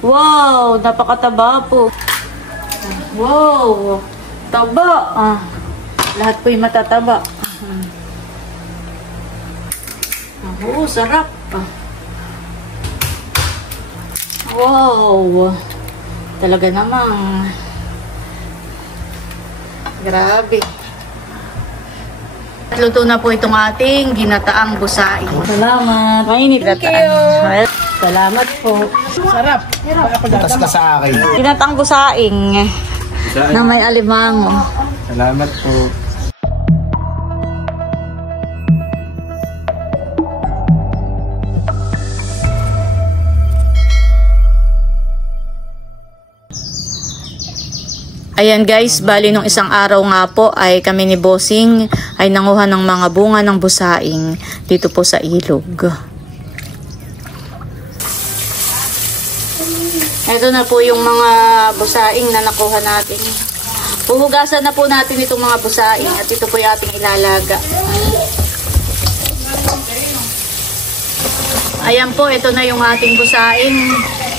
Wow, napakataba po. Wow, taba. Lahat po yung matataba. Oo, sarap. Wow, talaga namang grabe. Luto na po itong ating ginataang busaing. Salamat. Mainit. Thank you. Salamat po. Sarap. Butas ka sa akin. Ginataang busaing na may alimango. Salamat po. Ayan guys, bali nung isang araw nga po ay kami ni Bossing ay nanguha ng mga bunga ng busaing dito po sa ilog. Ito na po yung mga busaing na nakuha natin. Huhugasan na po natin itong mga busaing at ito po yung ating ilalaga. Ayan po, ito na yung ating busaing.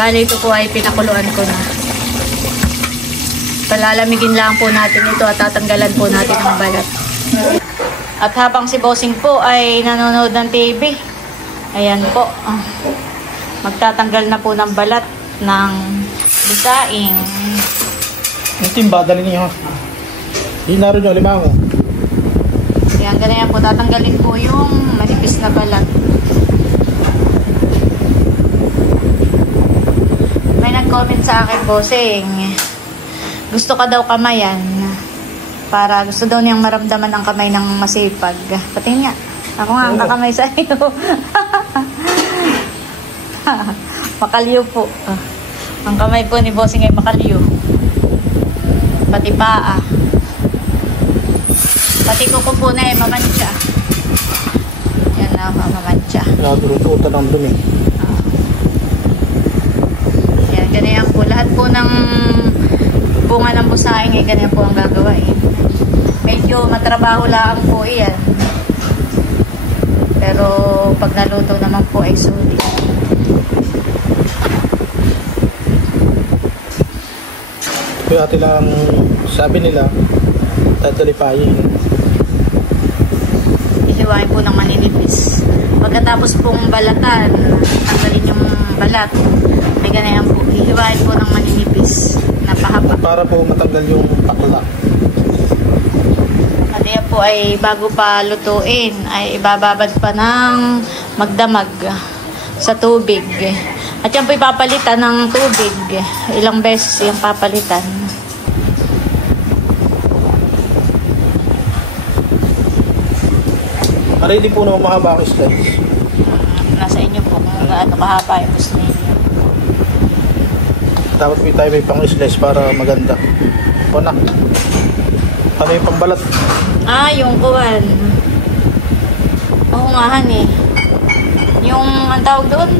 Bali ito po ay pinakuluan ko na. Palalamigin lang po natin ito at tatanggalan po natin ang balat. At habang si Bossing po ay nanonood ng TV, ayan po, magtatanggal na po ng balat ng busaing. Ito yung badalin niyo ha. Hindi na rin yung alimango. Ayan, ganyan po, tatanggalin po yung manipis na balat. May nag-comment sa akin, Bossing, gusto ka daw kamayan para gusto daw niyang maramdaman ang kamay ng masipag. Patingin nga. Ako nga ang kakamay sa iyo. Makalyo po. Ang kamay po ni Bossing ay makalyo. Pati paa. Pati kuko po na eh, mamantya. Yan na, mamantya. Nadurututan ang dumi. Yan, ganyan po. Lahat po ng bunga ng busaing ay ganyan po ang gagawa eh. Medyo matrabaho lang po iyan. Pero pag naluto naman po ay sulit. Kaya ati lang sabi nila, tatalipayin. Ihiwain po ng maninipis. Pagkatapos pong balatan, tanggalin yung balat. May ganyan po. Ihiwain po ng maninipis. Napahaba. Para po matanggal yung pakla. At yan po ay bago pa lutuin ay ibababad pa ng magdamag sa tubig. At yan po ipapalitan ng tubig. Ilang beses yung papalitan. Para hindi po naman mahaba ang slice. Nasa inyo po kung gaano kahaba yung gusto ninyo. Dapat po tayo may pang-slice para maganda. O na. Ano yung pambalat? Yung kuwan. Oo nga, honey. Yung, ang tawag doon?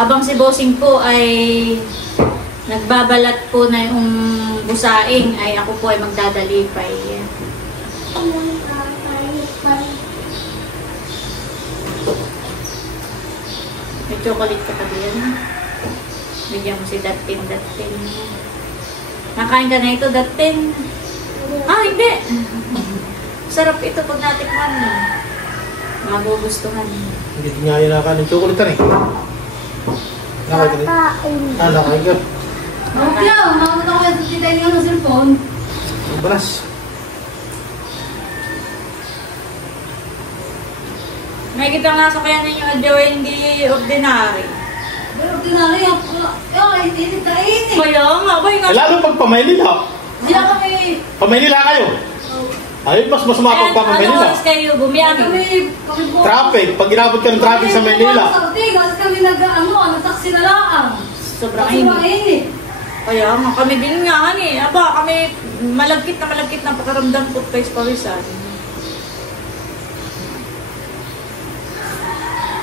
Habang si Bossing po ay nagbabalat po na yung busaing, ay ako po ay magdadalipay. May chocolate ka pa diyan. Bigyan mo si Datin. Nakain ka na ito, Datin? Hindi. Sarap ito pag natikman mo. Magugustuhan. Hindi nga yun nakain yung chocolate na eh. Nakain ka rin? Nakain ka. Okay lang, mamunta ko yung kita niyo ng cellphone. Balas. May kita nga sa kaya ninyo adyo hindi ordinary. Pero ordinary ako. Init na init. Kaya nga, bay nga. Lalo pag Pamaynila. Hindi na kami... Pamaynila kayo. Ay, mas mapag pa Maynila. Ano oras kayo bumiyahe? Kami po. Traffic. Pag inabot ka ng traffic sa Maynila. Sa Ortigas kami nag-taxi na lang. Sobrang Sobrang init. init. Kaya nga, kami din nga, hani. Aba, kami malagkit na pakaramdam po kayo sa pawisan.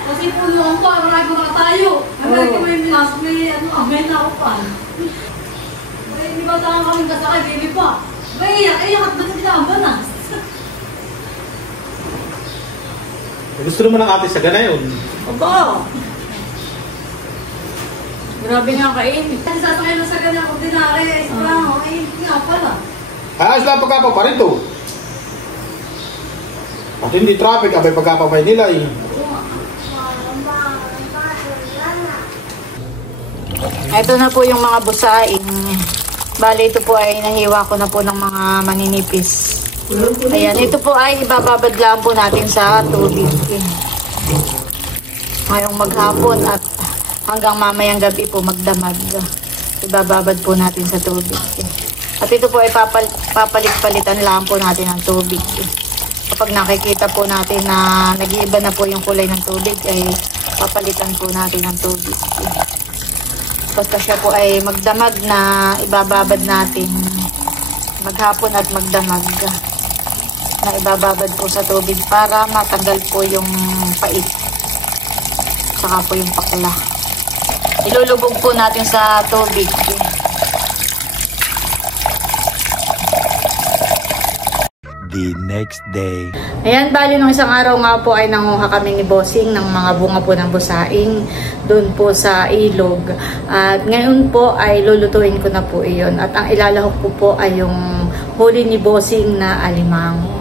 Kasi puluhan pa, marami mga tayo. Marami ko may minasok, may naupan. Hindi ba saan kami kasakay, baby pa? Iyak at ba't kinaban ah? Gusto naman ng ate sa gana yun. Aba! Grabe nga kainit. Kasi sasakay na sa ganyan kung dinari. Ay, nga pala. Ayos lang pagkapa pa rin to. At hindi traffic, abay pagkapamay nila eh. Ito na po yung mga busaing. Bali, ito po ay nahiwa ko na po ng mga maninipis. Ayan, ito po ay ibababad lang po natin sa tubig. Ngayong maghapon at hanggang mamayang gabi po magdamag. Ibababad po natin sa tubig. At ito po ay papalit-palitan lang po natin ng tubig. Kapag nakikita po natin na nag-iiba na po yung kulay ng tubig, ay papalitan po natin ng tubig. Basta siya po ay magdamag na ibababad natin maghapon at magdamag na ibababad po sa tubig para matanggal po yung pait saka po yung pakla. Ilulubog po natin sa tubig. The next day. Ayan, bali nung isang araw nga po ay nanguha kami ni Bossing ng mga bunga po ng busaing doon po sa ilog. At ngayon po ay lulutuin ko na po iyon. At ang ilalahok ko po ay yung huli ni Bossing na alimango.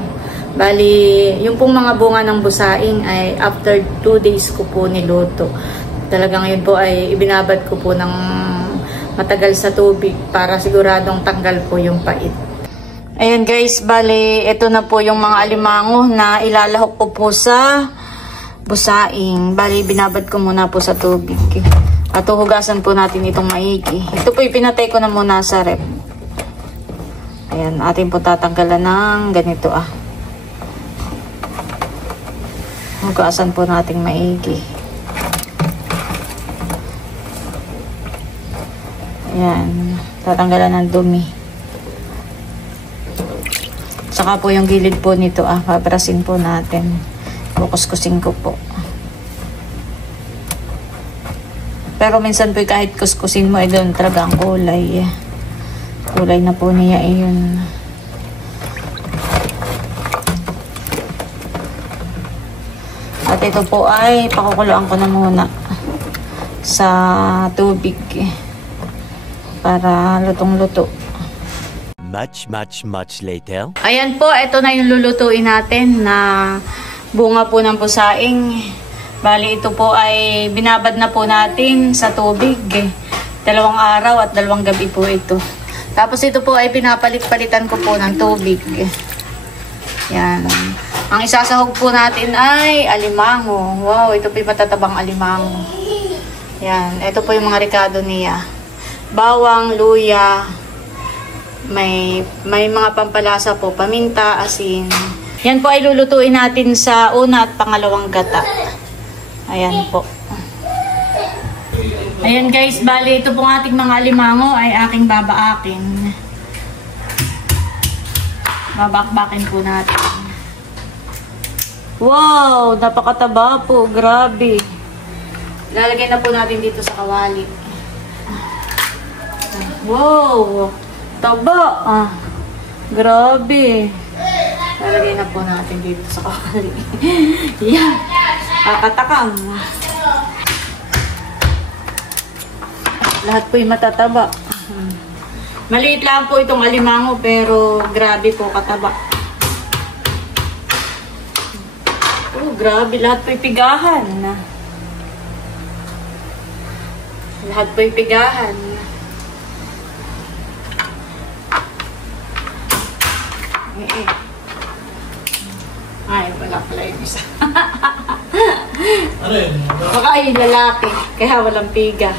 Bali, yung pong mga bunga ng busaing ay after 2 days ko po niluto. Talagang yun po ay ibinabad ko po ng matagal sa tubig para siguradong tanggal po yung pait. Ayan guys, bali, ito na po yung mga alimango na ilalahok ko po sa busaing. Bali, binabad ko muna po sa tubig. At huhugasan po natin itong maigi. Ito po ipinatay ko na muna sa rep. Ayan, atin po tatanggalan ng ganito Hugasan po natin maigi. Ayan, tatanggalan ng dumi. Saka po yung gilid po nito, pabrasin po natin. Kukuskusin ko po. Pero minsan po kahit kuskusin mo, doon talaga ang kulay. Kulay na po niya yun. At ito po ay pakukuluan ko na muna sa tubig para lutong-luto. Much later. Ayan po, ito na yung lulutuin natin na bunga po ng busaing. Bali, ito po ay binabad na po natin sa tubig. 2 araw at 2 gabi po ito. Tapos ito po ay pinapalit-palitan ko po ng tubig. Yan. Ang isasahog po natin ay alimango. Wow, ito po yung matatabang alimango. Yan, ito po yung mga rekado niya. Bawang, luya, may mga pampalasa po, paminta, asin. Yan po ay lulutuin natin sa una at pangalawang gata. Ayan po. Ayan guys, bali ito pong ating mga alimango ay aking babaakin. Babakbakin po natin. Wow, napakataba po, grabe. Lalagay na po natin dito sa kawali. Wow, taba. Grabe. Lalagay na po natin dito sa kawali. Yan. Kakatakam. Lahat po yung matataba. Maliit lang po itong alimango pero grabe po kataba. Oh, grabe. Lahat po yung pigahan. Lahat po yung pigahan. Ay, wala pala yung isa. Ano yun? Baka ay lalaki, kaya walang piga.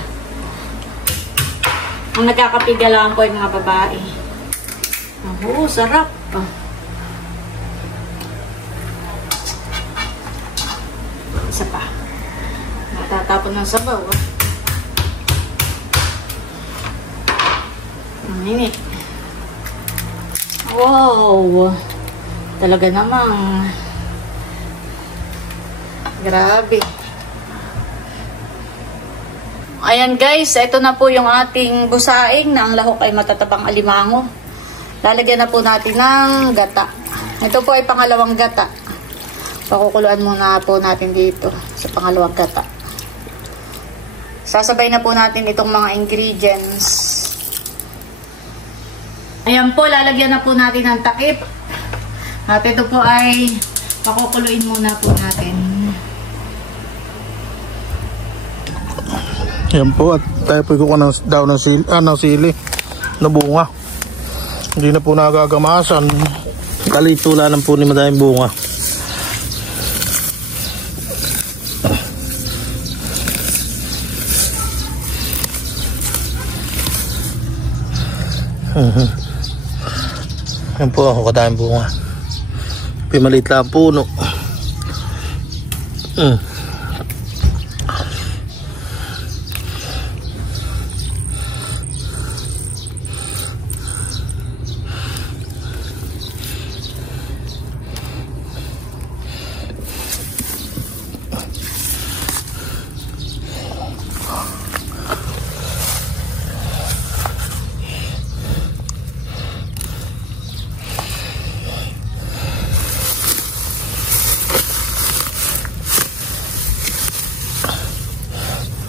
Ang nagkakapiga lang po yung mga babae. Oh, sarap. Isa pa. Matatapon ng sabaw. Ang init. Wow! Talaga namang grabe. Ayan guys, ito na po yung ating busaing na ang lahok ay matatabang alimango. lalagyan na po natin ng gata. Ito po ay pangalawang gata. Pakukuluan muna po natin dito sa pangalawang gata. Sasabay na po natin itong mga ingredients. Ayan po, lalagyan na po natin ng takip. At ito po ay pakukuluin muna po natin. Yan po, at tayo po ikuha ng sili na bunga. Hindi na po nagagamasan. Kalitula lang po ni madaming bunga. Yan po ako kadaming bunga. Pimalit lang puno.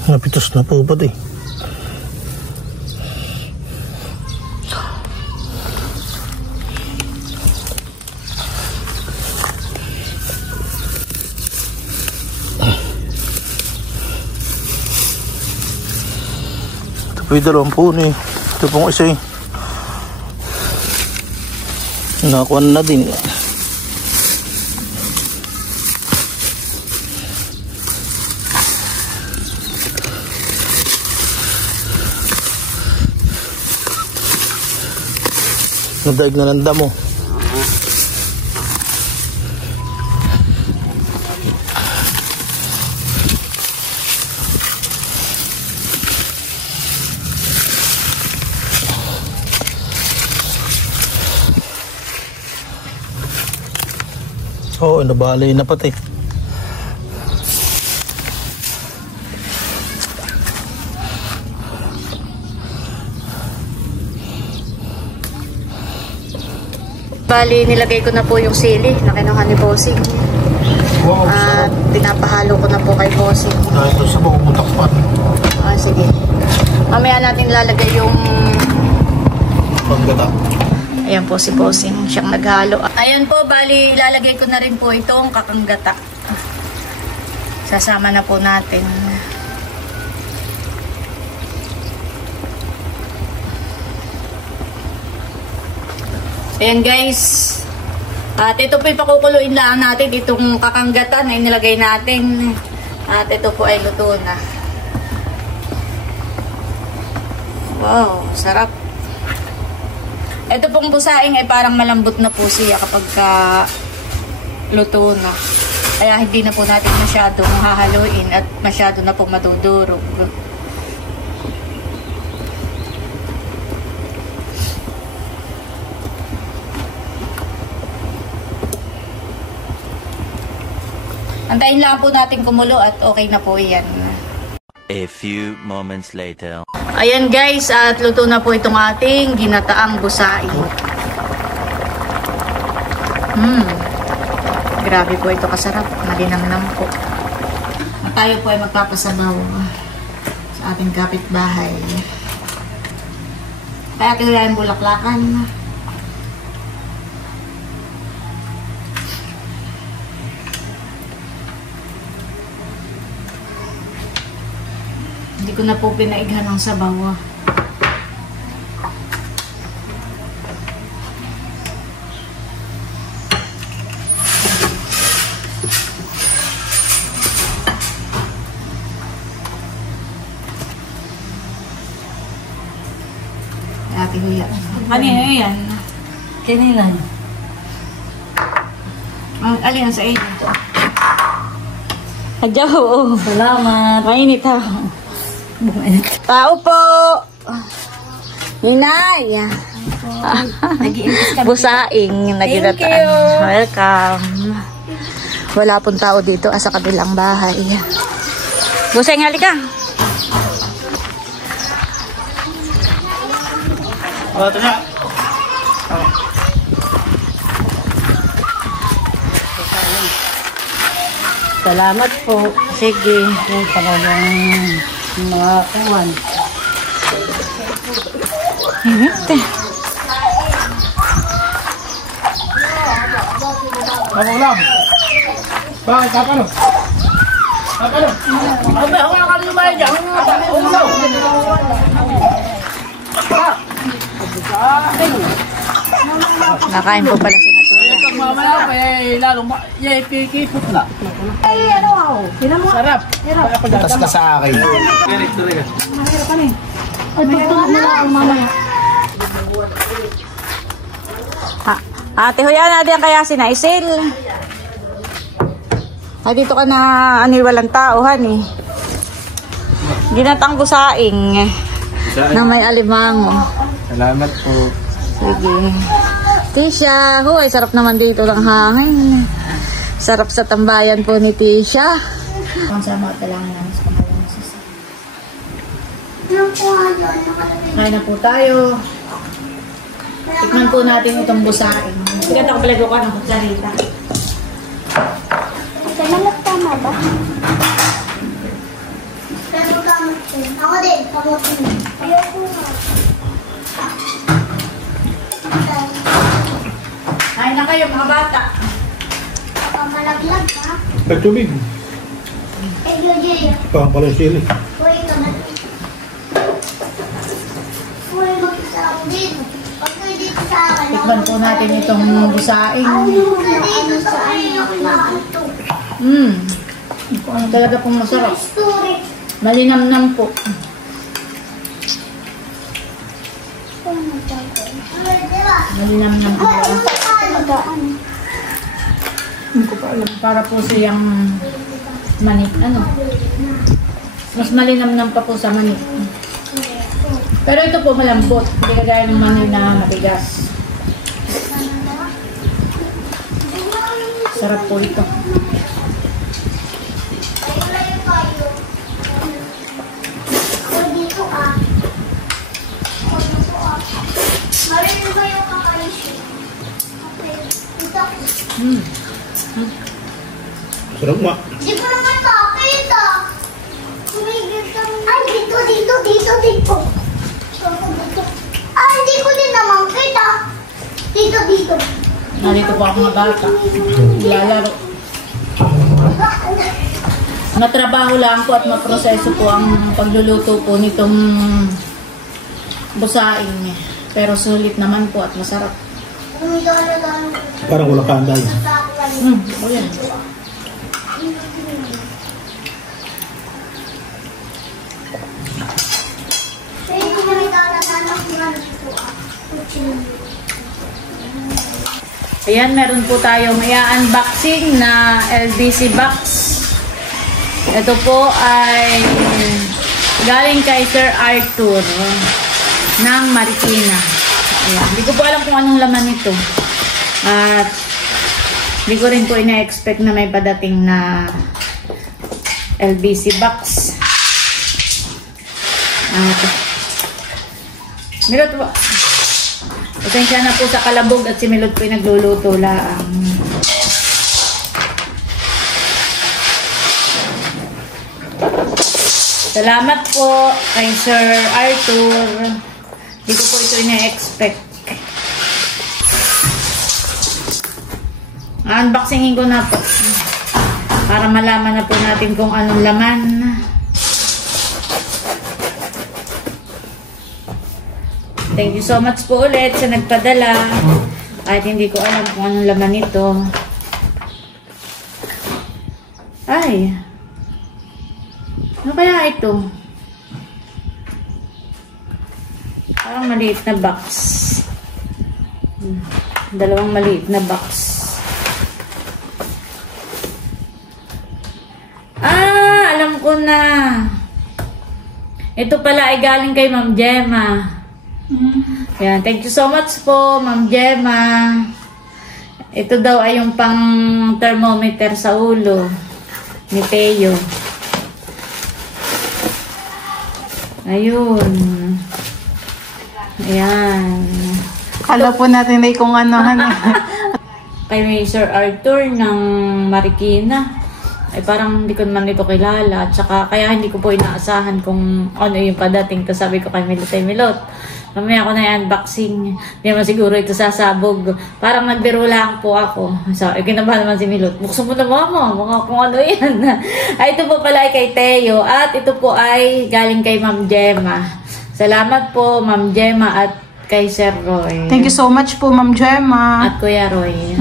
Napitos na po pati. Ito po yung dalawang puno eh. Ito pong isa eh. Nakakuha na din. Nadaig na ng damo. Oo, nabalay na pati. Bali, nilagay ko na po yung sili na kinuha ni Bossing. Wow, At pinapahalo ko na po kay Bossing. ito sa bubutakpan. Sige. Mamaya natin lalagay yung... Paggata. Ayan po si Bossing, siyang naghalo. Ayan po, bali, ilalagay ko na rin po itong kakanggata. Sasama na po natin. Ayan guys. At ito po ipakukuluin lang natin itong kakanggata na inilagay natin. At ito po ay luto na. Wow, sarap. Ito pong busaing ay parang malambot na po siya kapag luto na. Kaya hindi na po natin masyadong hahaluin at masyado na po madudurog. Antayin lang po natin kumulo at okay na po yan. A few moments later. Ayan guys, at luto na po itong ating ginataang busaing. Grabe po ito kasarap. Malinamnam po. At tayo po ay magpapasabaw sa ating kapitbahay. Kaya kailangan bulaklakan. Hindi ko na po pinaighan ng sabaw. Ate Huya. Kanina yan. Kanina. Alin sa iyo? Adyaw, oo. Salamat. Mainit ha. Tao po! Ninay! Busaing na ginataan. Welcome. Wala pong tao dito sa kabilang bahay. Busaing, halika. Ito na. Salamat po. Sige. Yung talagang mga kuwan. Init. Ako lang. Bakit? Kakano? Kakano? Ako nga kami ba yan? Umulaw. Nakain po pala si Natuya. Mamaya pa lalo kikipot na. Ay, ano ako? Sarap. Putas ka sa akin. Ay, pagtulog na lang mamaya. Ate, huyan natin kaya si Naisil. Ay, dito ka na aniwalang tauhan eh. Ginatang busaing na may alimango. Salamat po. Sige. Tisha, huy, sarap naman dito ng hangin. Sarap sa tambayan po ni Tisha. Ang sama talangan namin sa kamalang sisi. Kain na po tayo. Tikman po natin itong busaing. Sige, ako pala ko ng kutsarita. Tama ba? Pero gamit ko. Ako din, kamutin. Ayoko nga. Kain na kayo mga bata. Malaglag ka. Ay, tubig. Jay. Pang pala sili. Uy, ito na. Uy, mag-isarap din. Pag dito sa akin. Tikman po natin itong busaing. Dito sa akin ako inaanto. Ano talaga pong masarap. Story. Malinamnam po. Malinamnam po. Hindi ko pa alam. Para po siyang manik. Ano? Mas malinamnam pa po sa manik. Pero ito po malambot. Hindi kagaya ng manik na matigas. Sarap po ito. Dito ah. Marinig ba yung kakaisip? Okay. Dito. Sarap ma. Di ko naman nakakita. Kumigil kami. Ay, dito. Ay, hindi ko din naman kita. Dito. Narito po ako mga bata. Lalaro. Natrabaho lang po at maproseso po ang pagluluto po nitong busaing. Pero sulit naman po at masarap. Parang wala kanday. O yan. Ayan, meron po tayong i-unboxing na LBC box. Ito po ay galing kay Sir Arthur ng Marikina. Ayan. Hindi ko po alam kung anong laman nito. At hindi ko rin po ina-expect na may padating na LBC box. Milot po. Pasensya na po sa kalabog at si Milot po yung nagluluto lang. Salamat po kay Sir Arthur. Hindi ko po ito ina-expect. Unboxingin ko na po. Para malaman na po natin kung anong laman. Thank you so much po ulit sa nagpadala. Kahit hindi ko alam kung anong laman nito. Ay. Ano kaya ito? Parang maliit na box. Dalawang maliit na box. Alam ko na. Ito pala ay galing kay Ma'am Gemma. Yan, thank you so much po, Ma'am Gemma. Ito daw ay yung pang thermometer sa ulo ni Teo. Ayun. Ayan. Kala po natin ay kung ano. Kay Sir Arthur ng Marikina. ay parang hindi ko naman ito kilala. At saka kaya hindi ko po inaasahan kung ano yung padating. Tapos sabi ko kay Milot, mamaya ako na i-unboxing. Hindi naman siguro ito sasabog. Parang nagbiro lang po ako. So, kinabahan naman si Milot. Buksan mo na mama, mga kung ano yan. Ay, ito po pala ay kay Teo. At ito po ay galing kay Ma'am Gemma. Salamat po, Ma'am Gemma at kay Sir Roy. Thank you so much po, Ma'am Gemma. At Kuya Roy.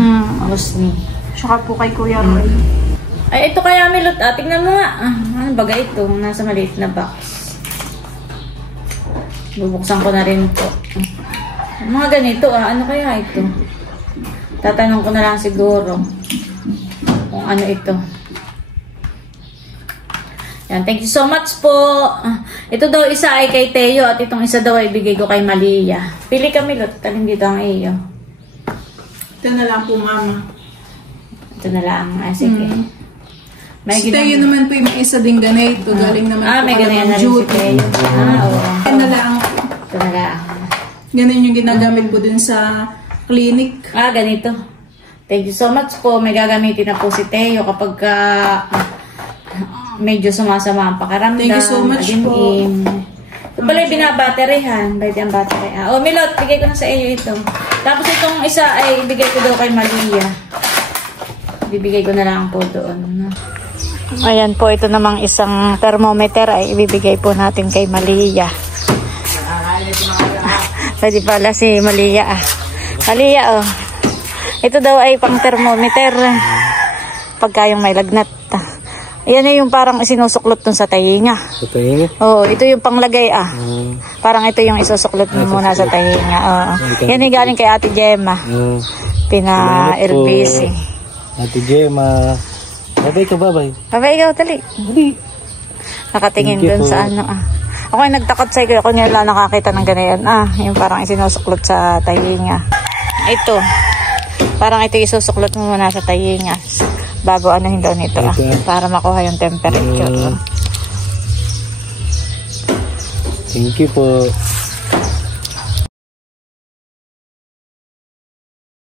Husni. Tsaka po kay Kuya Roy. Ay, ito kaya Milot. Tingnan mo nga. Ano baga ito? Nasa maliit na box. Bubuksan ko na rin po. Mga ganito ano kaya ito? Tatanong ko na lang siguro kung ano ito. Yan, thank you so much po. Ito daw isa ay kay Teo at itong isa daw ay bigay ko kay Malia. Pili ka Milot, talin dito ang iyo. Ito na lang po, Mama. Ito na lang. Sige. May Si Teo naman po yung may isa din ganito. Galing naman po may ganyan na rin si Teo. Oo. Ito na lang. Ito na lang. Ganun yung ginagamit po dun sa clinic. Ganito. Thank you so much po. May gagamitin na po si Teo kapag medyo sumasama ang pakiramdam. Thank you so much po. Ito pala yung binabateryhan. Bayad yung battery. Milot, bigay ko na sa iyo ito. Tapos itong isa ay ibigay ko daw kay Malia. Bibigay ko na lang po doon. Ayan po, ito namang isang thermometer ay ibibigay po natin kay Malia. Pwede pala si Malia Malia ito daw ay pang thermometer pagka yung may lagnat. Ayan yung parang sinusuklot dun sa tahinga. Sa tahinga? Oo, ito yung panglagay Parang ito yung isusuklot mo muna sa tahinga. Yan yung galing kay Ate Gemma. Pina-RBC. Ate Gemma. Babay ka, babay. Babay ikaw, tali. Nakatingin dun sa ano Ako ay nagtakot sa iyo. Ako nila nakakita ng ganyan. Yung parang isinusuklot sa tahinga. Ito. Parang ito isusuklot mo muna sa tahinga. Bago anuhin daw nito para makuha yung temperature. Thank you po.